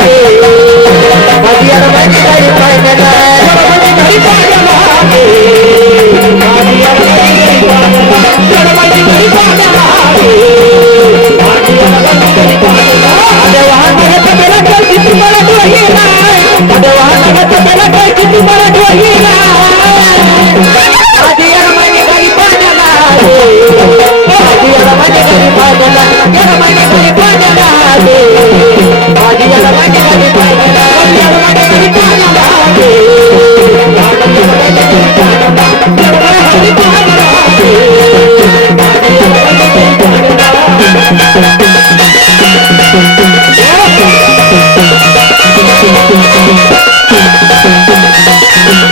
Ei, ei.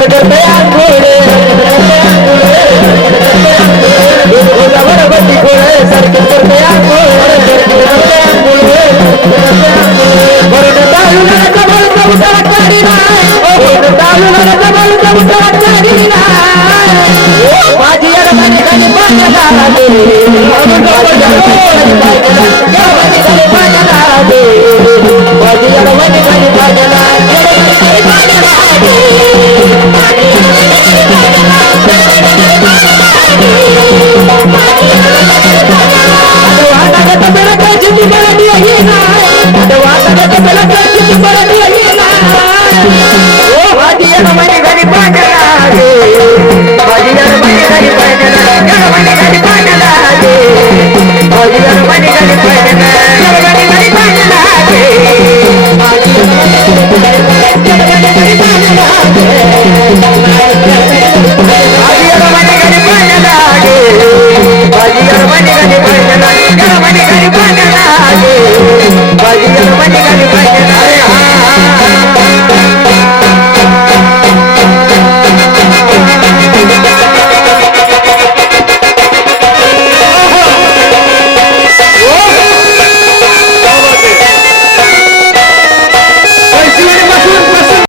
Yeah. बाजी गणपती गणपती